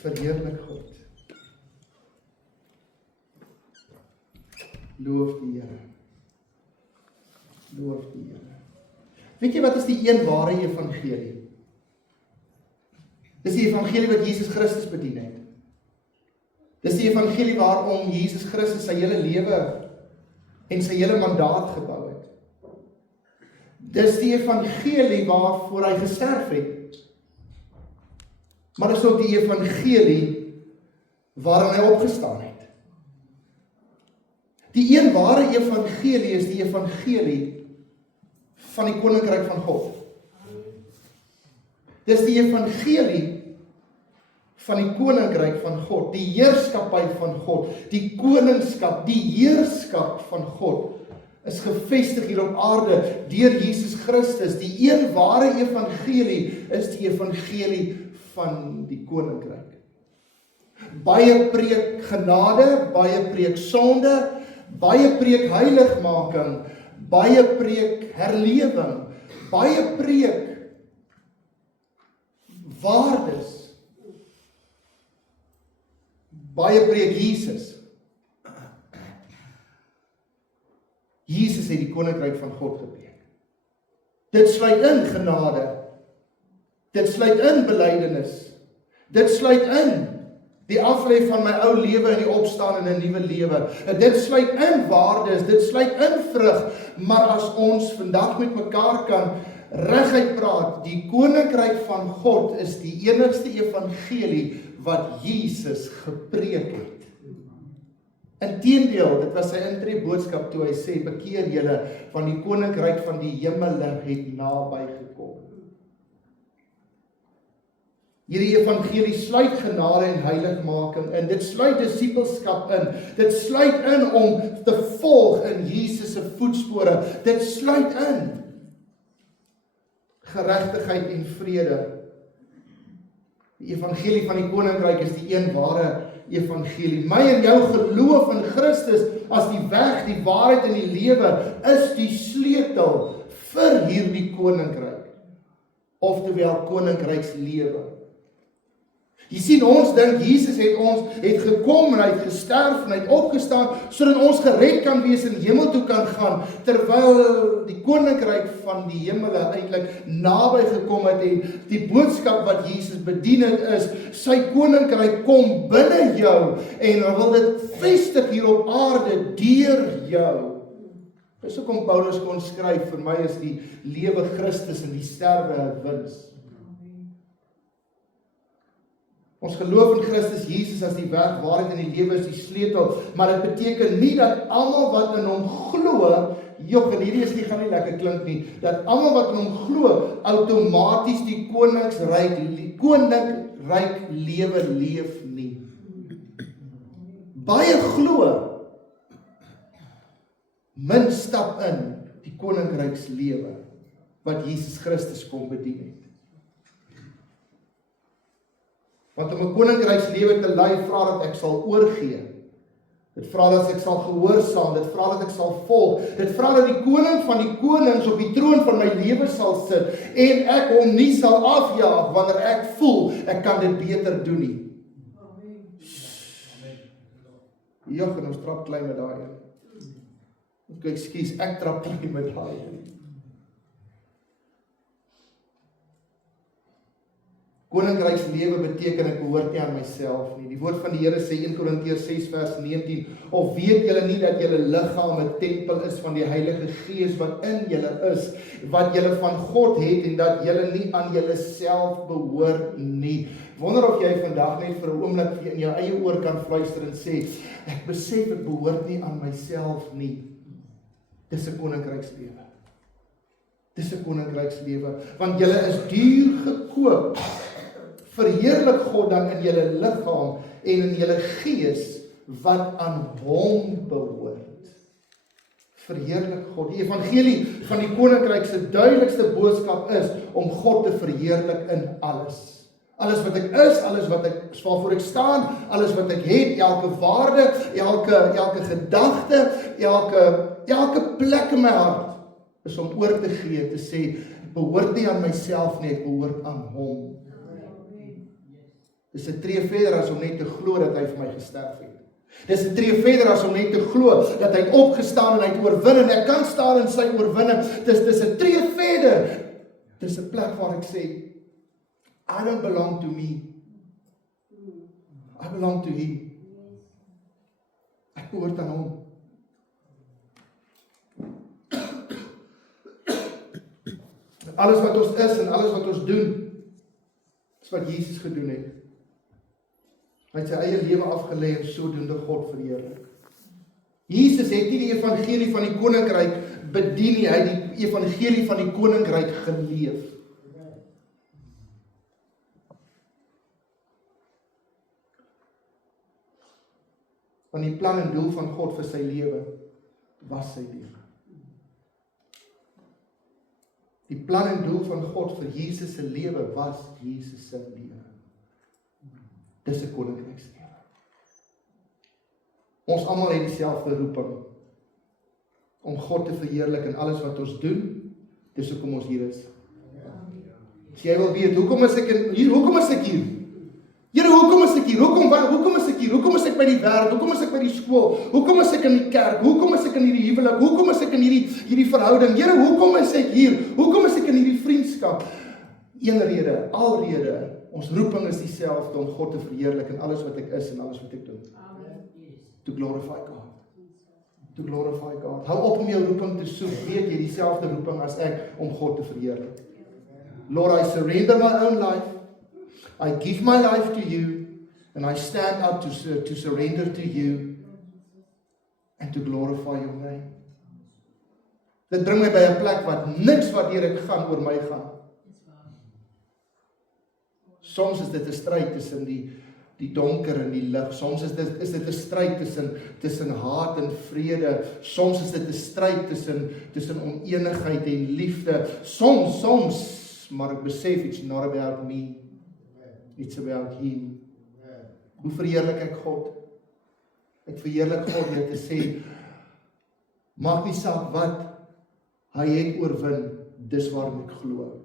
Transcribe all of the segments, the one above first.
Verheerlik God. Loof die Here. Loof die Here. Weet jy wat is die een ware evangelie? Dis die evangelie wat Jesus Christus bedien het. Dis die evangelie waarom Jesus Christus sy hele lewe en sy hele mandaat gebou het. Dis die evangelie waarvoor hy gesterf het. Maar dis ook die evangelie waarin hy opgestaan het. Die een ware evangelie is die evangelie van die koninkryk van God. Dis die evangelie van die koninkryk van God, die heerskappy van God, die koningskap, die heerskap van God is gevestig hier op aarde deur Jesus Christus. Die een ware evangelie is die evangelie van die koninkryk. Baie preek genade, baie preek sonde, baie preek heiligmaking, baie preek herlewing, baie preek waardes, baie preek Jesus. Jesus het die koninkryk van God gepreek. Dit sluit in genade, dit sluit in belydenis, dit sluit in die aflê van my ou lewe en die opstaan in 'n nuwe lewe. Dit sluit in waardes, dit sluit in vrug, maar as ons vandag met mekaar kan reguit praat, die koninkryk van God is die enigste evangelie wat Jesus gepreek het. Inteendeel, dit was sy intree boodskap toe hy sê, bekeer julle, want die koninkryk van die hemele het naby gekom. Hierdie evangelie sluit genade en heiligmaking in. Dit sluit disippelskap in. Dit sluit in om te volg in Jesus se voetspore. Dit sluit in geregtigheid en vrede. Die evangelie van die koninkryk is die een ware evangelie. My en jou geloof in Christus as die weg, die waarheid en die lewe is die sleutel vir hierdie koninkryk. Oftewel koninkrykslewe. Jy sien, ons dink Jesus het gekom en hy het gesterf en hy het opgestaan sodat ons gered kan wees en hemel toe kan gaan, terwyl die koninkryk van die hemele eintlik naby gekom het en die boodskap wat Jesus bedien het is, sy koninkryk kom binne jou en hy wil dit vestig hier op aarde deur jou. Dis hoekom Paulus kon skryf, vir my is die lewe Christus en die sterwe 'n wins. Ons geloof in Christus Jesus as die weg, waarheid en die lewe is die sleutel, maar dit beteken nie dat almal wat in hom glo, en hierdie gaan nie lekker klink nie, dat almal wat in hom glo, outomaties die koninkryk lewe leef nie. Baie glo, min stap in die koninkrykslewe wat Jesus Christus kom bedien het. Want om 'n koninkrykslewe te lei, vra dat ek sal oorgee. Dit vra dat ek sal gehoorsaam, dit vra dat ek sal volg. Dit vra dat die koning van die konings op die troon van my lewe sal sit en ek hom nie sal afjaag wanneer ek voel ek kan dit beter doen nie. Amen. En ons trap klein met daai een. Ek ekskuus, ek trap klein met daai een. Koninkrykslewe beteken ek behoort nie aan myself nie. Die woord van die Here sê 1 Korintiërs 6 vers 19, of weet julle nie dat julle liggaam 'n tempel is van die Heilige Gees wat in julle is, wat julle van God het en dat julle nie aan julleself behoort nie. Wonder of jy vandag net vir 'n oomblik in jou eie oor kan fluister en sê, ek besef ek behoort nie aan myself nie. Dis 'n koninkrykslewe. Dis 'n koninkrykslewe, want julle is duur gekoop. Verheerlik God dan in julle liggaam en in julle gees wat aan hom behoort. Verheerlik God. Die evangelie van die koninkryk se duidelikste boodskap is om God te verheerlik in alles. Alles wat ek is, alles wat ek waarvoor ek staan, alles wat ek het, elke waarde, elke gedagte, elke plek in my hart is om oor te gee, te sê, ek behoort nie aan myself nie, ek behoort aan hom. Dis 'n tree verder as om net te glo dat hy vir my gesterf het. Dis 'n tree verder as om net te glo dat hy opgestaan en hy het oorwin en ek kan staan in sy oorwinning. Dis 'n tree verder. Dis 'n plek waar ek sê, I don't belong to me. I belong to him. Ek behoort aan hom. Alles wat ons is en alles wat ons doen, is wat Jesus gedoen het. Hy het sy eie lewe afgelê en sodoende God verheerlik. Jesus het nie die evangelie van die koninkryk bedien nie, hy het die evangelie van die koninkryk geleef. Want die plan en doel van God vir sy lewe was sy lewe. Die plan en doel van God vir Jesus se lewe was Jesus se lewe. Dis 'n koninkrykslewe. Ons almal het dieselfde roeping om God te verheerlik in alles wat ons doen. Dis hoekom ons hier is. As jy wil weet, hoekom is ek hier? Here, hoekom is ek hier? Hoekom is ek hier? Hoekom is ek by die werk? Hoekom is ek by die skool? Hoekom is ek in die kerk? Hoekom is ek in hierdie huwelik? Hoekom is ek in hierdie verhouding? Here, hoekom is ek hier? Hoekom is ek in hierdie vriendskap? Een rede, alrede, ons roeping is dieselfde om God te verheerlik in alles wat ek is en alles wat ek doen. To glorify God. To glorify God. Hou op om jou roeping te soek, weet jy dieselfde roeping as ek om God te verheerlik. Lord, I surrender my own life. I give my life to you, and I stand up to surrender to you and to glorify your name. Dit bring my by 'n plek wat niks waardeur ek gaan oor my gaan. Soms is dit 'n stryd tussen die donker en die lig. Soms is dit 'n stryd tussen haat en vrede. Soms is dit 'n stryd tussen oneenigheid en liefde. Soms, maar ek besef it's not about me. It's about him. Hoe verheerlik ek God? Ek verheerlik God deur te sê, maak nie saak wat, hy het oorwin, dis waarom ek glo.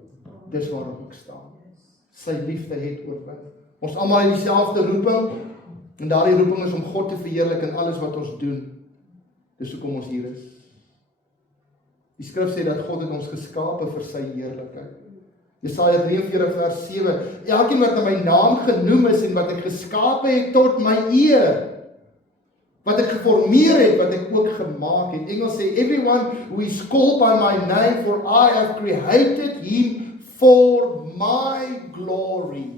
Dis waarom ek staan. Sy liefde het oorwin. Ons almal het dieselfde roeping, en daardie roeping is om God te verheerlik in alles wat ons doen. Dis hoekom ons hier is. Die skrif sê dat God het ons geskape vir sy heerlikheid. Jesaja 43 vers 7, elkeen wat na my naam genoem is en wat ek geskape het tot my eer, wat ek geformeer het, wat ek ook gemaak het. Engels sê, everyone who is called by my name, for I have created him for my glory.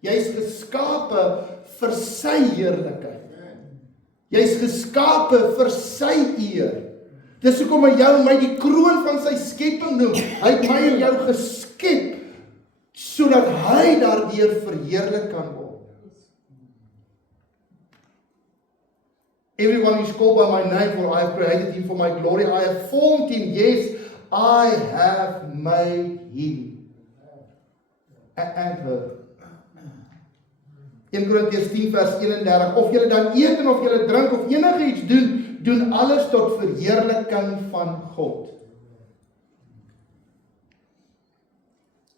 Jy is geskape vir sy heerlikheid. Jy is geskape vir sy eer. Dis hoekom hy jou en my die kroon van sy skepping noem. Hy het my en jou geskep, sodat hy daardeur verheerlik kan word. Everyone is called by my name, for I have created him for my glory. I have formed him, yes, I have made him. And her. 1 Korintiërs 10 vers 31, of julle dan eet en of julle drink of enige iets doen, doen alles tot verheerliking van God.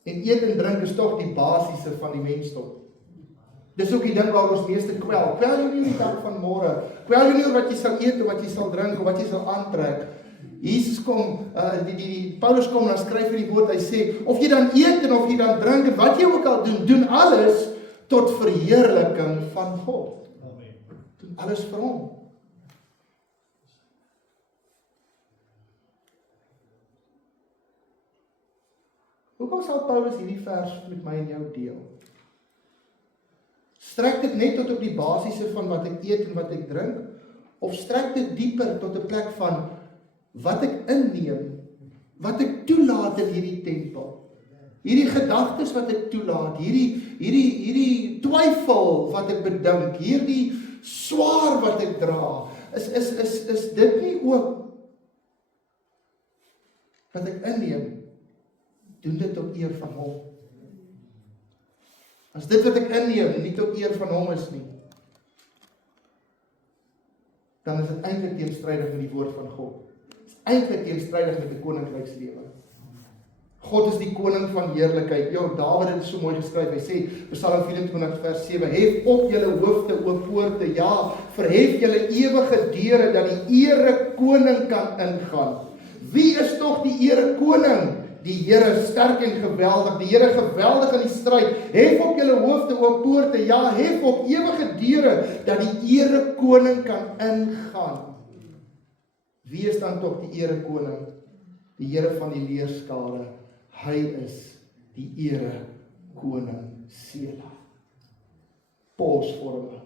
En eet en drink is tog die basiese van die mensdom. Dis ook die ding waar ons meeste kwel. Kwel jou nie die dag van môre. Kwel jou nie oor wat jy sal eet of wat jy sal drink of wat jy sal aantrek. Jesus kom, Paulus kom en dan skryf hy die woord, hy sê, of jy dan eet en of jy dan drink en wat jy ook al doen, doen alles tot verheerliking van God. Doen alles vir hom. Hoekom sal Paulus hierdie vers met my en jou deel? Strek dit net tot op die basiese van wat ek eet en wat ek drink, of strek dit dieper tot 'n plek van wat ek inneem, wat ek toelaat in hierdie tempel? Hierdie gedagtes wat ek toelaat, hierdie twyfel wat ek bedink, hierdie swaar wat ek dra, is dit nie ook wat ek inneem, doen dit tot eer van hom? As dit wat ek inneem nie tot eer van hom is nie, dan is dit eintlik teenstrydig met die woord van God. Dit is eintlik teenstrydig met die koninkrykslewe. God is die koning van heerlikheid. Dawid het so mooi geskryf. Hy sê, Psalm 24 vers 7, hef op julle hoofde, o poorte, ja, verhef julle ewige deure, dat die ere koning kan ingaan. Wie is tog die ere koning? Die Here sterk en geweldig, die Here geweldig in die stryd. Hef op julle hoofde, o poorte, ja, hef op ewige deure, dat die ere koning kan ingaan. Wie is dan tog die ere koning? Die Here van die leerskare. Hy is die ere koning Sela. Pause for a moment.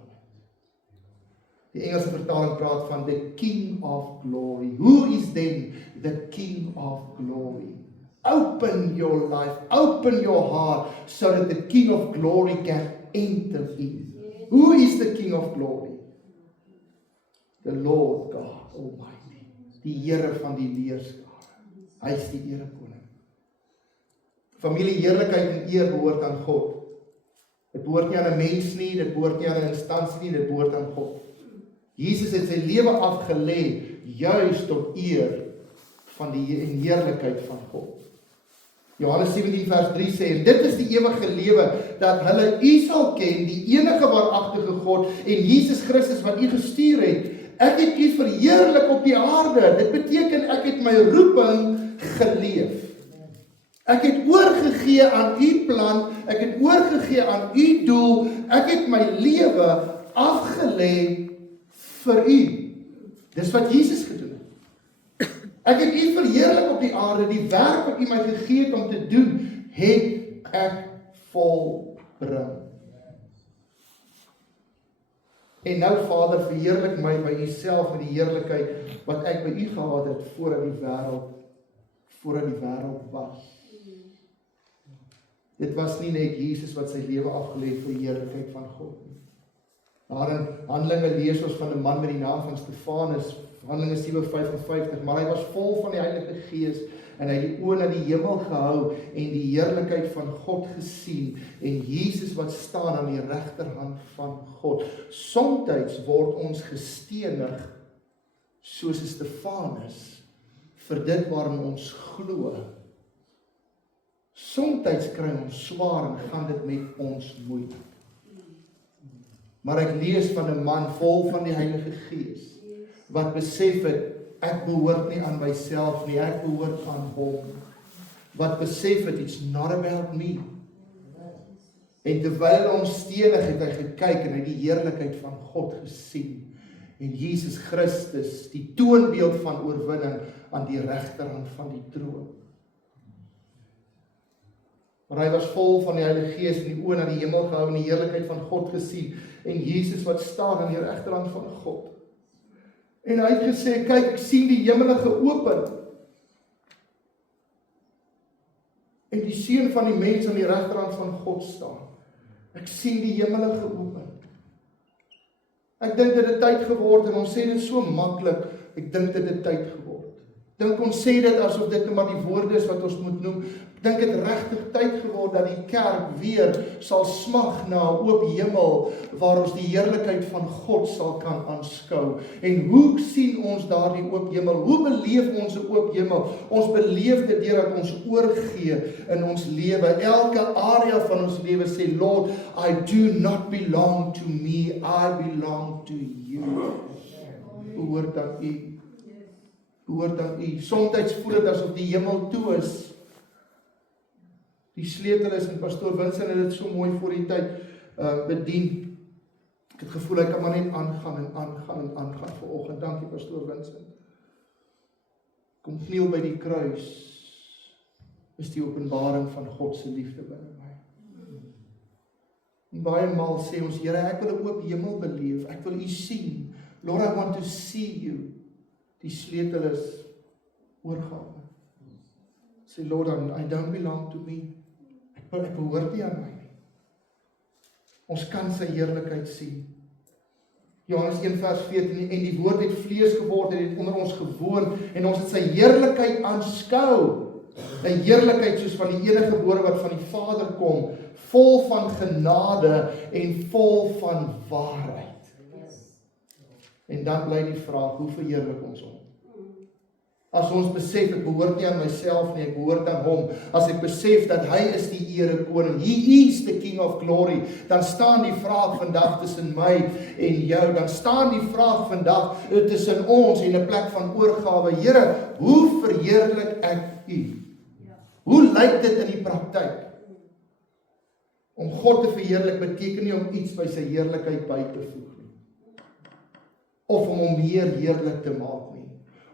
Die Engelse vertaling praat van the King of Glory. Who is then the King of Glory? Open your life, open your heart, so that the King of Glory can enter in. Who is the King of Glory? The Lord God Almighty. Die Here van die leerskare. Hy is die ere koning. Familie, heerlikheid en eer behoort aan God. Dit behoort nie aan 'n mens nie, dit behoort nie aan 'n instansie nie, dit behoort aan God. Jesus het sy lewe afgelê juis tot eer van die heerlikheid van God. Johannes 17 vers 3 sê, en dit is die ewige lewe, dat hulle U sal ken, die enige waaragtige God, en Jesus Christus wat U gestuur het. Ek het U verheerlik op die aarde. Dit beteken ek het my roeping geleef. Ek het oorgegee aan U plan, ek het oorgegee aan U doel, ek het my lewe afgelê vir U. Dis wat Jesus gedoen het. Ek het U verheerlik op die aarde, die werk wat U my gegee het om te doen, het ek volbring. En nou Vader, verheerlik my by U self met die heerlikheid wat ek by U gehad het voordat die wêreld was. Dit was nie net Jesus wat sy lewe afgelê het vir die heerlikheid van God nie. Daar in Handelinge lees ons van 'n man met die naam van Stefanus, Handelinge 7:55, maar hy was vol van die Heilige Gees en hy het die oë na die hemel gehou en die heerlikheid van God gesien en Jesus wat staan aan die regterhand van God. Somstyds word ons gestenig soos Stefanus vir dit waarin ons glo. Somstyds kry ons swaar en gaan dit met ons moeilik. Maar ek lees van 'n man vol van die Heilige Gees, wat besef het, ek behoort nie aan myself nie, ek behoort aan Hom. Wat besef het, it's not about me. En terwyl hy omstenig het hy gekyk en hy die heerlikheid van God gesien. En Jesus Christus, die toonbeeld van oorwinning aan die regterhand van die troon. Maar hy was vol van die Heilige Gees en die oë na die hemel gehou en die heerlikheid van God gesien. En Jesus wat staan aan die regterhand van God. En hy het gesê, kyk, ek sien die hemele geopen. En die Seun van die mens aan die regterhand van God staan. Ek sien die hemele geopen. Ek dink dit het tyd geword en ons sê dit so maklik, ek dink dit het tyd geword. Dink ons sê dit asof dit nou maar die woorde is wat ons moet noem. Dink dit regtig tyd geword dat die kerk weer sal smag na 'n oop hemel waar ons die heerlikheid van God sal kan aanskou. En hoe sien ons daardie oop hemel? Hoe beleef ons 'n oop hemel? Ons beleef dit deurdat ons oorgee in ons lewe. Elke area van ons lewe sê, Lord, I do not belong to me, I belong to you. Behoort aan U. Behoort aan U. Somstyds voel dit asof die hemel toe is. Die sleutel is, en Pastoor Vincent het dit so mooi voor die tyd bedien. Ek het gevoel hy kan maar net aangaan vanoggend. Dankie Pastoor Vincent. Kom kniel by die kruis. Is die openbaring van God se liefde binne my. En baie maal sê ons, Here, ek wil 'n oop hemel beleef. Ek wil U sien. Lord, I want to see you. Die sleutel is oorgawe. Sê, Lord, I don't belong to me. Ek behoort nie aan my nie. Ons kan sy heerlikheid sien. Johannes 1 vers 14, en die woord het vlees geword en het onder ons gewoon en ons het sy heerlikheid aanskou. 'n Heerlikheid soos van die enige gebore wat van die Vader kom, vol van genade en vol van waarheid. En dan bly die vraag, hoe verheerlik ons hom? As ons besef, ek behoort nie aan myself nie, ek behoort aan hom. As ek besef dat hy is die ere koning, he is the King of glory, dan staan die vraag vandag tussen my en jou, dan staan die vraag vandag tussen ons en 'n plek van oorgawe. Here, hoe verheerlik ek U? Hoe lyk dit in die praktyk? Om God te verheerlik beteken nie om iets by sy heerlikheid by te voeg nie. Of om hom meer heerlik te maak nie.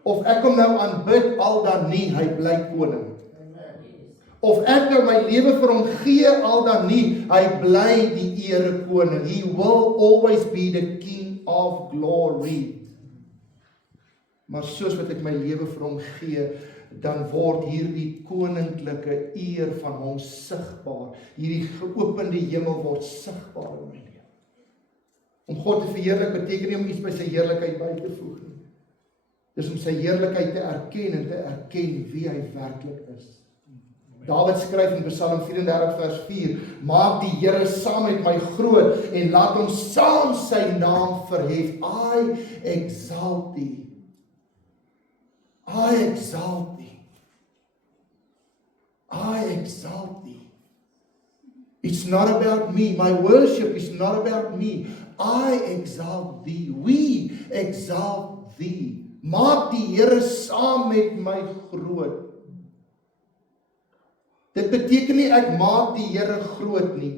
Of ek hom nou aanbid al dan nie, hy bly koning. Of ek nou my lewe vir hom gee al dan nie, hy bly die ere koning. He will always be the King of glory. Maar soos wat ek my lewe vir hom gee, dan word hierdie koninklike eer van hom sigbaar. Hierdie geopende hemel word sigbaar in my lewe. Om God te verheerlik beteken nie om iets by sy heerlikheid by te voeg nie. Dis om sy heerlikheid te erken en te erken wie hy werklik is. Dawid skryf in Psalm 34 vers 4, maak die Here saam met my groot en laat ons saam sy naam verhef. I exalt thee. I exalt thee. I exalt thee. It's not about me. My worship is not about me. I exalt thee. We exalt thee. Maak die Here saam met my groot. Dit beteken nie ek maak die Here groot nie,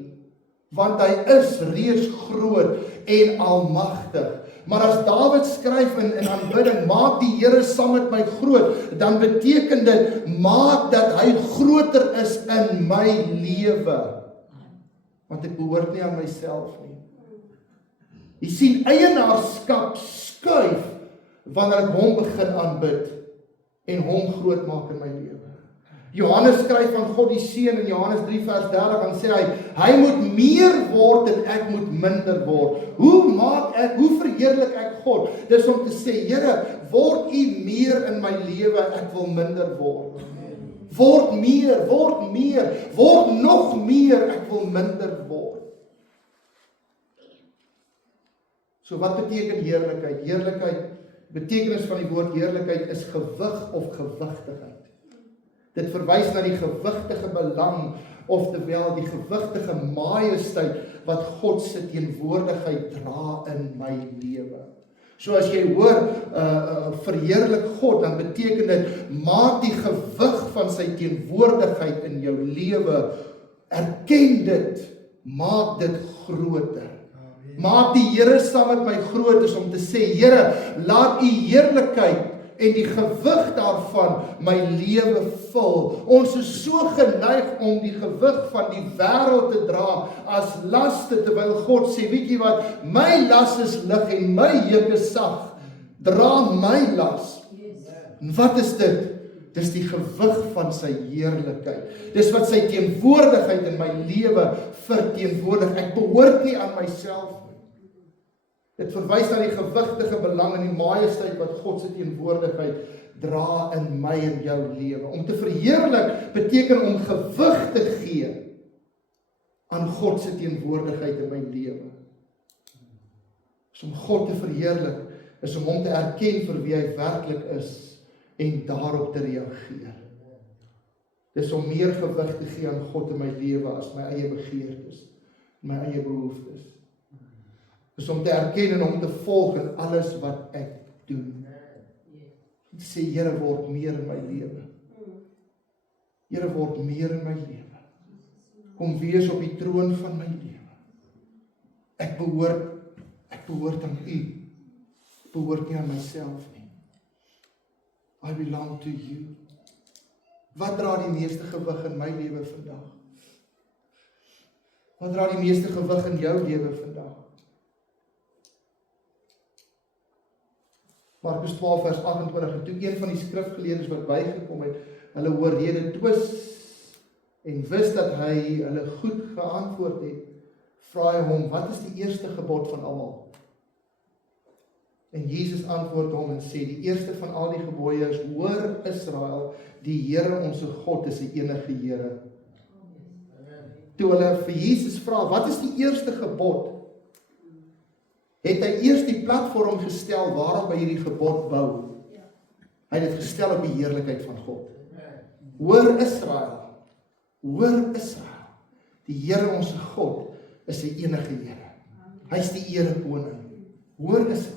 want hy is reeds groot en almagtig. Maar as Dawid skryf in aanbidding, maak die Here saam met my groot, dan beteken dit, maak dat hy groter is in my lewe. Want ek behoort nie aan myself nie. Jy sien, eienaarskap skuif, wanneer ek hom begin aanbid, en hom groot maak in my lewe. Johannes skryf van God die Seun in Johannes 3 vers 30, dan sê hy moet meer word en ek moet minder word. Hoe verheerlik ek God? Dis om te sê, Here, word U meer in my lewe, ek wil minder word. Word meer, word nog meer, ek wil minder word. So wat beteken heerlikheid? Heerlikheid, betekenis van die woord heerlikheid is gewig of gewigtigheid. Dit verwys na die gewigtige belang, oftewel die gewigtige majesteit wat God se teenwoordigheid dra in my lewe. So as jy hoor, verheerlik God, dan beteken dit, maak die gewig van sy teenwoordigheid in jou lewe, erken dit, maak dit groter. Maak die Here saam met my groot is om te sê, Here, laat U heerlikheid en die gewig daarvan my lewe vul. Ons is so geneig om die gewig van die wêreld te dra as laste, terwyl God sê, weet jy wat, my las is lig en my juk is sag. Dra my las. En wat is dit? Dis die gewig van sy heerlikheid. Dis wat sy teenwoordigheid in my lewe verteenwoordig. Ek behoort nie aan myself. Dit verwys na die gewigtige belang en die majesteit wat God se teenwoordigheid dra in my en jou lewe. Om te verheerlik beteken om gewig te gee aan God se teenwoordigheid in my lewe. Dus om God te verheerlik is om hom te erken vir wie hy werklik is en daarop te reageer. Dis om meer gewig te gee aan God in my lewe as my eie begeertes, my eie behoeftes. Is om te erken en om te volg in alles wat ek doen. Ek sê, Here, word meer in my lewe. Here, word meer in my lewe. Kom wees op die troon van my lewe. Ek behoort aan U. Ek behoort nie aan myself nie. I belong to You. Wat dra die meeste gewig in my lewe vandag? Wat dra die meeste gewig in jou lewe vandag? Markus 12 vers 28, en toe een van die skrifgeleerdes wat bygekom het, hulle oorrede twis en wist dat hy hulle goed geantwoord het, vra hy hom, wat is die eerste gebod van almal? En Jesus antwoord hom en sê, die eerste van al die gebooie is, hoor Israel, die Here onze God is die enige Here. Toe hulle vir Jesus vra, wat is die eerste gebod? Het hy eers die platform gestel waarop hy hierdie gebod bou. Hy het dit gestel op die heerlikheid van God. Hoor Israel, hoor Israel, die Here ons God is die enige Here. Hy is die erekoning. Hoor Israel.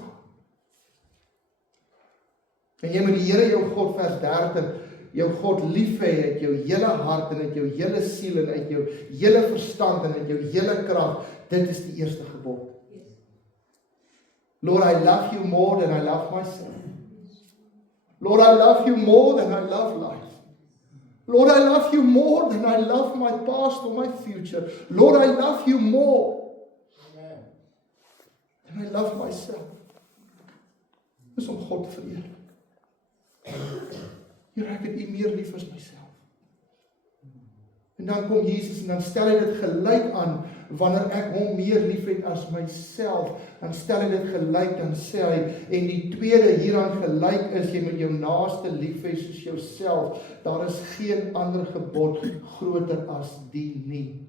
En jy moet die Here jou God, vers 30, jou God lief hê uit jou hele hart en uit jou hele siel en uit jou hele verstand en uit jou hele krag. Dit is die eerste gebod. Lord, I love you more than I love myself. Lord, I love you more than I love life. Lord, I love you more than I love my past or my future. Lord, I love you more than I love myself. Dis om God te vereer. Here, ek het U meer lief as myself. En dan kom Jesus en dan stel hy dit gelyk aan wanneer ek hom meer lief het as myself, dan stel hy dit gelyk, dan sê hy, en die tweede hieraan gelyk is, jy moet jou naaste lief hê soos jouself. Daar is geen ander gebod groter as die nie.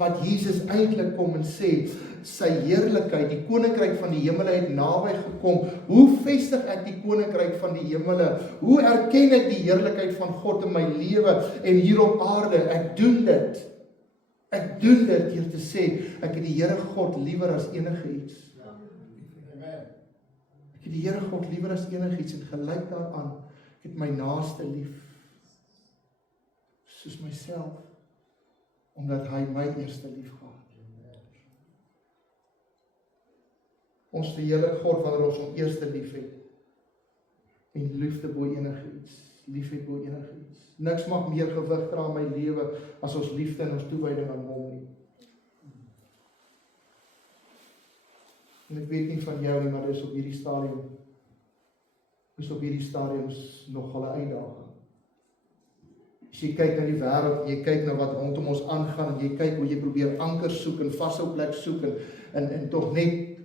Wat Jesus eintlik kom en sê, sy heerlikheid, die koninkryk van die hemele het naby gekom. Hoe vestig ek die koninkryk van die hemele? Hoe erken ek die heerlikheid van God in my lewe en hier op aarde? Ek doen dit. Ek doen dit deur te sê, ek het die Here God liewer as enige iets. Ek het die Here God liewer as enige iets en gelyk daaraan, ek het my naaste lief, soos myself, omdat hy my eerste lief gehad. Ons verheerlik God wanneer ons hom eerste lief het, en liefde bo enige iets, liefhet bo enige iets. Niks mag meer gewig dra in my lewe as ons liefde en ons toewyding aan hom nie. En ek weet nie van jou nie, maar dis op hierdie stadium nogal 'n uitdaging. As jy kyk na die wêreld, jy kyk na wat rondom ons aangaan, en jy kyk hoe jy probeer anker soek en vashou plek soek en tog net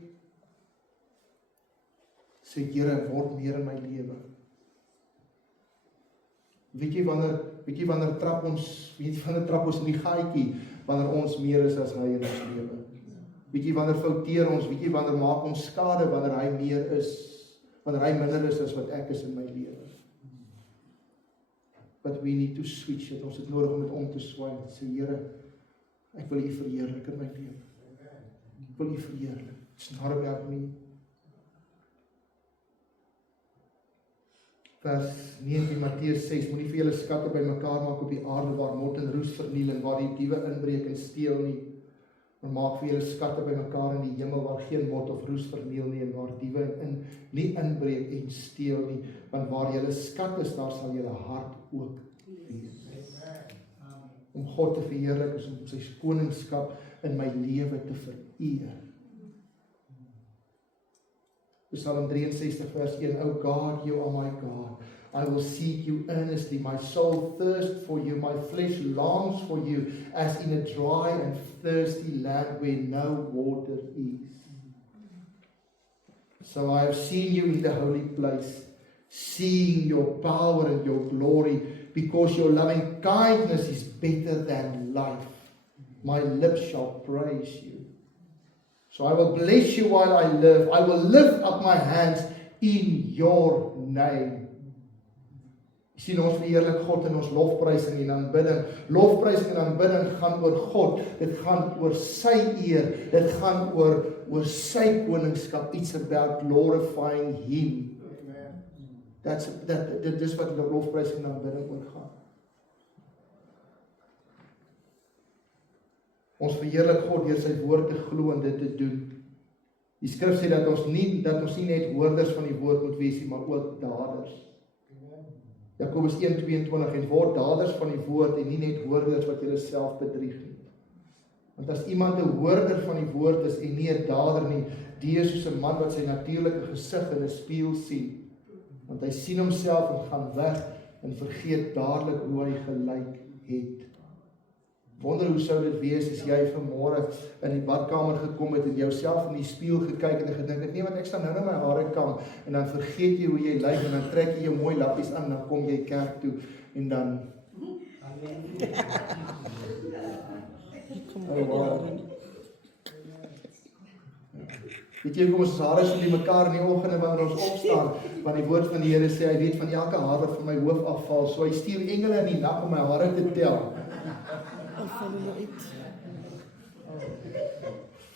sê, Here, word meer in my lewe. Weet jy wanneer trap ons in die gaatjie, wanneer ons meer is as hy in ons lewe. Weet jy wanneer fouteer ons, weet jy wanneer maak ons skade, wanneer hy meer is, wanneer hy minder is as wat ek is in my lewe. But we need to switch it, ons het nodig om dit om te swaai, en sê, Here, ek wil U verheerlik in my lewe. Ek wil U verheerlik. It's not about me. Vers 19, Matteus 6, moenie vir julle skatte bymekaar maak op die aarde waar mot en roes verniel en waar die diewe inbreek en steel nie, maar maak vir julle skatte bymekaar in die hemel waar geen mot of roes verniel nie en waar diewe nie inbreek en steel nie, want waar julle skat is, daar sal julle hart ook wees. Om God te verheerlik is om sy koningskap in my lewe te vereer. Psalm 63 vers 1, O God, you are my God. I will seek you earnestly. My soul thirsts for you. My flesh longs for you as in a dry and thirsty land where no water is. So I have seen you in the holy place, seeing your power and your glory, because your loving kindness is better than life. My lips shall praise you. So I will bless you while I live. I will lift up my hands in your name. Jy sien, ons verheerlik God in ons lofprysing en aanbidding. Lofprysing en aanbidding gaan oor God. Dit gaan oor sy eer. Dit gaan oor sy koningskap. It's about glorifying him. Dit is wat lofprysing en aanbidding oor gaan. Ons verheerlik God deur sy woord te glo en dit te doen. Die skrif sê dat ons nie net hoorders van die woord moet wees nie, maar ook daders. Jakobus 1:22 en word daders van die woord en nie net hoorders wat julle self bedrieg nie. Want as iemand 'n hoorder van die woord is en nie 'n dader nie, die is soos 'n man wat sy natuurlike gesig in 'n spieël sien. Want hy sien homself en gaan weg en vergeet dadelik hoe hy gelyk het. Wonder hoe sou dit wees as jy vanmôre in die badkamer gekom het en jouself in die spieël gekyk en gedink het, nee, want ek staan nou my hare kam, en dan vergeet jy hoe jy lyk en dan trek jy jou mooi lappies aan en dan kom jy kerk toe en dan oh, wow. Weet jy kom ons hare so die mekaar in die oggende wanneer ons opstaan, want die woord van die Here sê hy weet van elke haar wat van my hoof afval, so hy stuur engele in die nag om my hare te tel.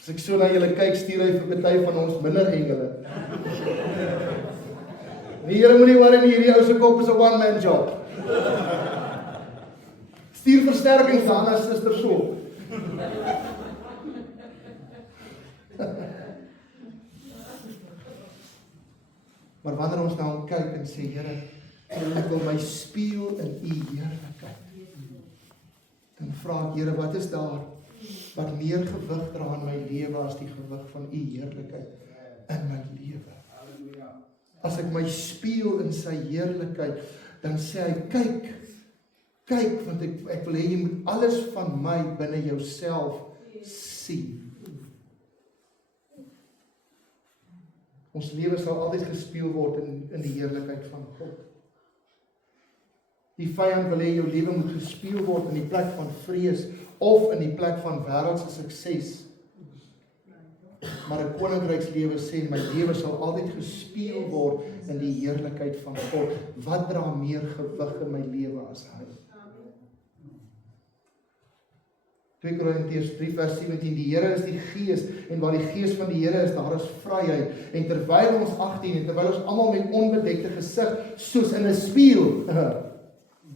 As ek so na julle kyk, stuur hy vir party van ons minder engele. Die Here moenie worry nie, hierdie ou se kop is 'n one-man job. Stuur versterkings aan as suster so. Maar wanneer ons nou kyk en sê, Here, ek wil my spieël in u heerlikheid, dan vra ek, Here, wat is daar wat meer gewig dra in my lewe as die gewig van u heerlikheid in my lewe? As ek my spieël in sy heerlikheid, dan sê hy, kyk, want ek wil hê jy moet alles van my binne jouself sien. Ons lewe sal altyd gespieël word in die heerlikheid van God. Die vyand wil hê jou lewe moet gespieël word in die plek van vrees of in die plek van wêreldse sukses. Maar 'n koninkrykslewe sê my lewe sal altyd gespieël word in die heerlikheid van God. Wat dra meer gewig in my lewe as hy? 2 Korintiërs 3 vers 17, die Here is die Gees, en waar die Gees van die Here is, daar is vryheid. En terwyl ons 18, en terwyl ons almal met onbedekte gesig, soos in 'n spieël,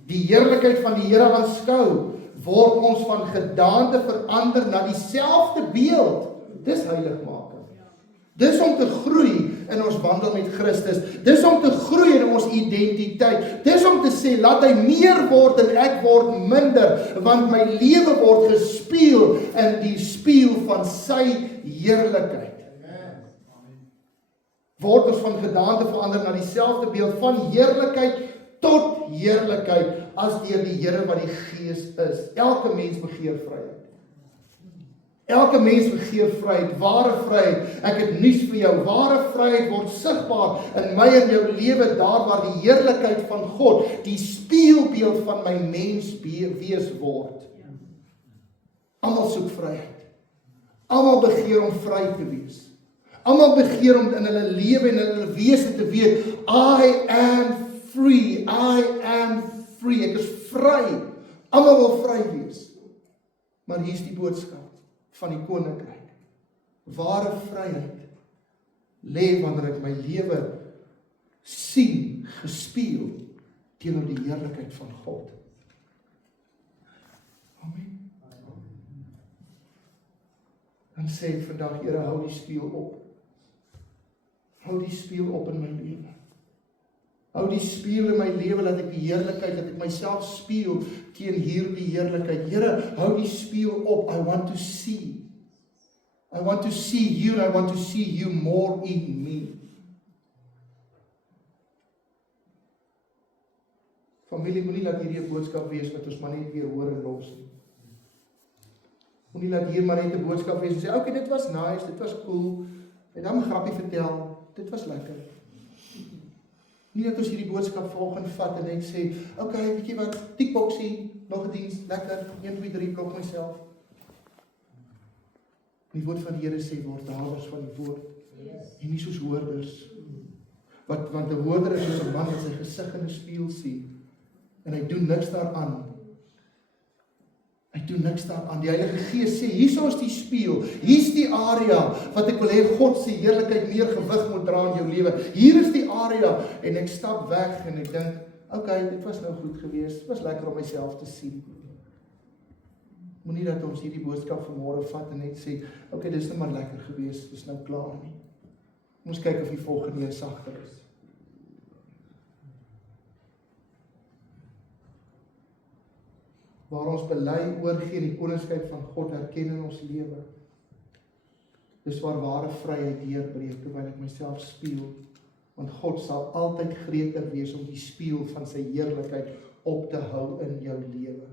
die heerlikheid van die Here aanskou, word ons van gedaante verander na dieselfde beeld. Dis heiligmaking. Dis om te groei in ons wandel met Christus. Dis om te groei in ons identiteit. Dis om te sê, laat hy meer word en ek word minder, want my lewe word gespieël in die spieël van sy heerlikheid. Word ons van gedaante verander na dieselfde beeld, van heerlikheid tot heerlikheid, as deur die Here wat die Gees is. Elke mens begeer vryheid. Elke mens begeer vryheid, ware vryheid. Ek het nuus vir jou, ware vryheid word sigbaar in my en jou lewe, daar waar die heerlikheid van God, die spieelbeeld van my mens wees word. Almal soek vryheid. Almal begeer om vry te wees. Almal begeer om in hulle lewe en in hulle wese te weet, I am free, I am free, ek is vry. Almal wil vry wees. Maar hier is die boodskap van die koninkryk. Ware vryheid lê wanneer ek my lewe sien, gespieël teenoor die heerlikheid van God. Amen. Dan sê ek vandag, Here, hou die spieël op. Hou die spieël op in my lewe. Hou die spieël in my lewe, dat ek die heerlikheid, dat ek myself spieël teen hierdie heerlikheid. Here, hou die spieël op. I want to see. I want to see you and I want to see you more in me. Familie, moenie laat hierdie 'n boodskap wees wat ons maar net weer hoor en los nie. Moenie laat hier maar net 'n boodskap wees en sê, okay, dit was nice, dit was cool, en dan 'n grappie vertel, dit was lekker. Nie dat ons hierdie boodskap volgende vat en net sê, okay, weet jy wat, tikboksie, nog 'n diens, lekker, 1, 2, 3, blok myself. Die woord van die Here sê, word daders van die woord, en nie soos hoorders. Want 'n hoorder is soos 'n man wat sy gesig in 'n spieël sien, en hy doen niks daaraan. Hy doen niks daaraan. Die Heilige Gees sê, hier is die spieël, hier's die area wat ek wil hê God se heerlikheid meer gewig moet dra in jou lewe. Hier is die area, en ek stap weg en ek dink, okay, dit was nou goed geweest, dit was lekker om myself te sien. Moenie dat ons hierdie boodskap vanmôre vat en net sê, okay, dis nou maar lekker geweest, dis nou klaar nie. Ons kyk of die volgende een sagter is. Waar ons bely oorgee die koninkryk van God erken in ons lewe. Dis waar ware vryheid deurbreek terwyl ek myself spieël, want God sal altyd greater wees om die spieël van sy heerlikheid op te hou in jou lewe.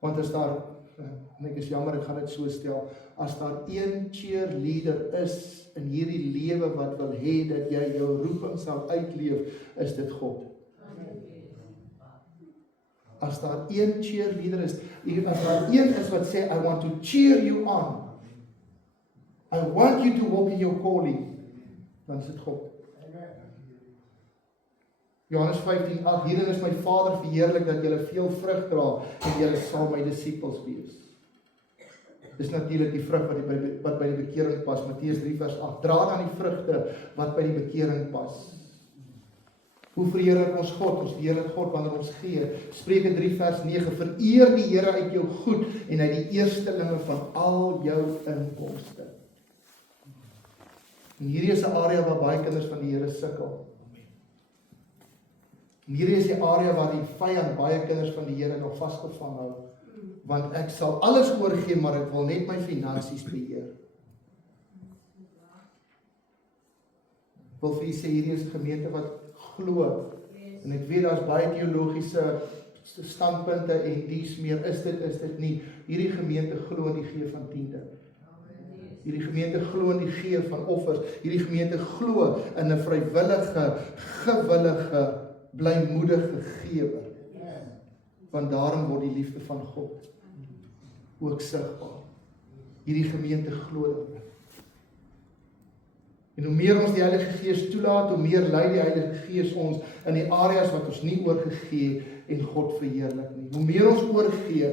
Want as daar, en ek is jammer ek gaan dit so stel, as daar een cheerleader is in hierdie lewe wat wil hê dat jy jou roeping sal uitleef, is dit God. As daar een cheerleader is, as daar een is wat sê, I want to cheer you on, I want you to walk in your calling. Dan is dit God. Johannes 15:8, hierin is my Vader verheerlik dat julle veel vrug dra en julle sal my disippels wees. Dis natuurlik die vrug wat by die bekering pas. Matteus 3:8, dra dan die vrugte wat by die bekering pas. Hoe verheerlik ons God? Ons verheerlik God wanneer ons gee. Spreuke 3:9, vereer die Here uit jou goed en uit die eerstelinge van al jou inkomste. En hierdie is 'n area waar baie kinders van die Here sukkel. En hierdie is die area waar die vyand baie kinders van die Here nog vasgevang hou. Want ek sal alles oorgee, maar ek wil net my finansies beheer. Ek wil vir julle sê, hierdie is 'n gemeente wat glo. En ek weet daar's baie teologiese standpunte en dies meer, is dit nie. Hierdie gemeente glo in die gee van tiende. Hierdie gemeente glo in die gee van offers. Hierdie gemeente glo in 'n vrywillige, gewillige, blymoedige gewer. Want daarom word die liefde van God ook sigbaar. Hierdie gemeente glo daarin. En hoe meer ons die Heilige Gees toelaat, hoe meer lei die Heilige Gees ons in die areas wat ons nie oorgegee en God verheerlik nie. Hoe meer ons oorgee,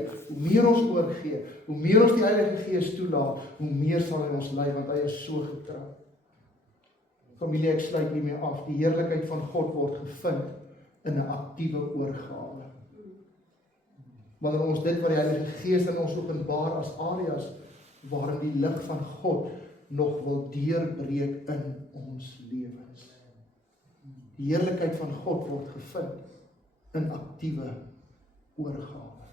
hoe meer ons die Heilige Gees toelaat, hoe meer sal hy ons lei, want hy is so getrou. Familie, ek sluit hiermee af. Die heerlikheid van God word gevind in 'n aktiewe oorgawe. Wanneer ons dit wat die Heilige Gees in ons openbaar as areas waarin die lig van God nog wil deurbreek in ons lewens. Die heerlikheid van God word gevind in aktiewe oorgawe.